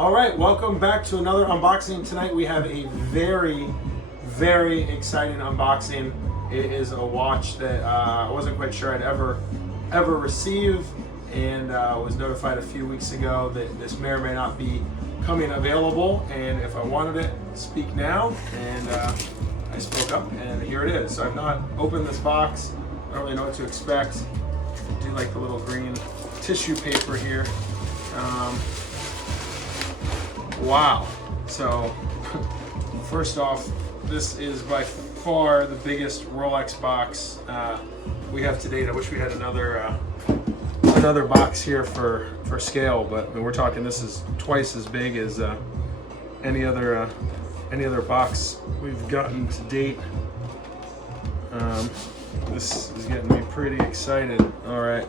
All right, welcome back to another unboxing. Tonight we have a very exciting unboxing. It is a watch that I wasn't quite sure I'd ever receive, and was notified a few weeks ago that this may or may not be coming available, and if I wanted it, speak now. And I spoke up, and here it is. So I've not opened this box. I don't really know what to expect. I do like the little green tissue paper here. Wow. So first off, this is by far the biggest Rolex box we have to date. I wish we had another box here for scale, but I mean, we're talking this is twice as big as any other box we've gotten to date. This is getting me pretty excited. All right,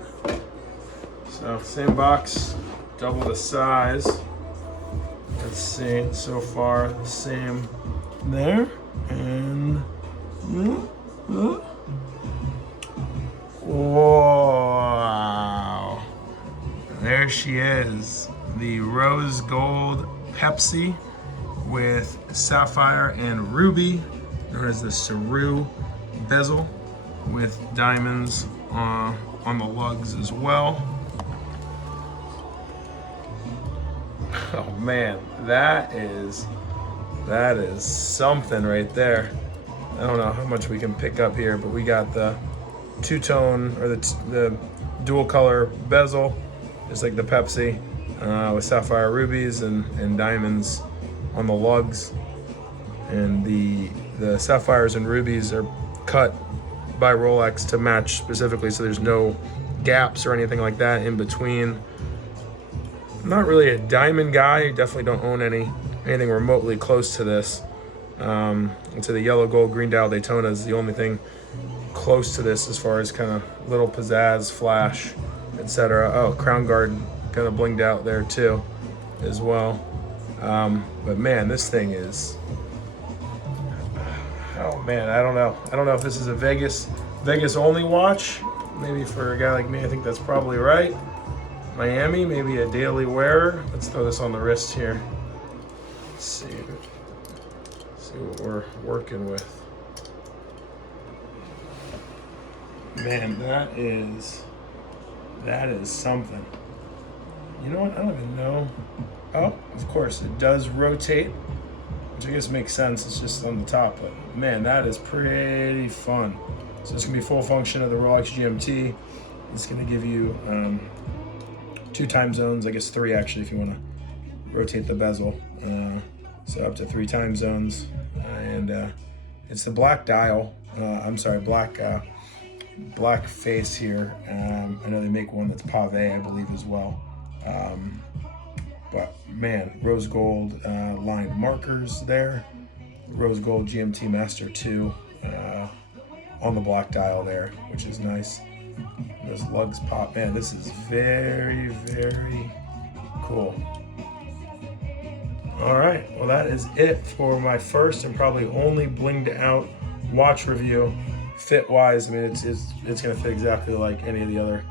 so same box, double the size. Let's see, so far the same there, and wow, there she is, the rose gold Pepsi with sapphire and ruby, known as the SARU bezel, with diamonds on the lugs as well. Oh man, that is something right there. I don't know how much we can pick up here, but we got the two-tone or the dual color bezel, just like the Pepsi, with sapphire rubies and diamonds on the lugs. And the sapphires and rubies are cut by Rolex to match specifically, so there's no gaps or anything like that in between. I'm not really a diamond guy. I definitely don't own anything remotely close to this. To the yellow, gold, green dial Daytona is the only thing close to this as far as kind of little pizzazz, flash, etc. Oh, crown guard kind of blinged out there too, as well. But man, this thing is. Oh man, I don't know. I don't know if this is a Vegas only watch. Maybe for a guy like me, I think that's probably right. Miami, maybe a daily wearer. Let's throw this on the wrist here. Let's see what we're working with. Man, that is something. You know what? I don't even know. Oh, of course, it does rotate, which I guess makes sense. It's just on the top, but man, that is pretty fun. So it's gonna be full function of the Rolex GMT. It's gonna give you 2 time zones, I guess 3 actually, if you want to rotate the bezel. So up to 3 time zones, and it's the black dial. Black face here. I know they make one that's pave, I believe, as well. But man, rose gold lined markers there. Rose Gold GMT Master II on the black dial there, which is nice. Those lugs pop. Man, this is very cool. All right, well, that is it for my first and probably only blinged out watch review. Fit wise, I mean, it's gonna fit exactly like any of the other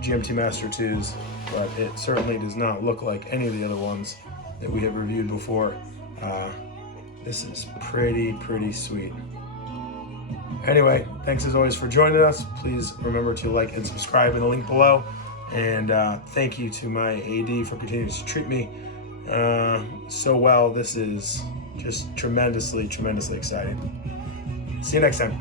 GMT Master IIs, but it certainly does not look like any of the other ones that we have reviewed before. This is pretty sweet. Anyway, thanks as always for joining us. Please remember to like and subscribe in the link below. And thank you to my AD for continuing to treat me so well. This is just tremendously exciting. See you next time.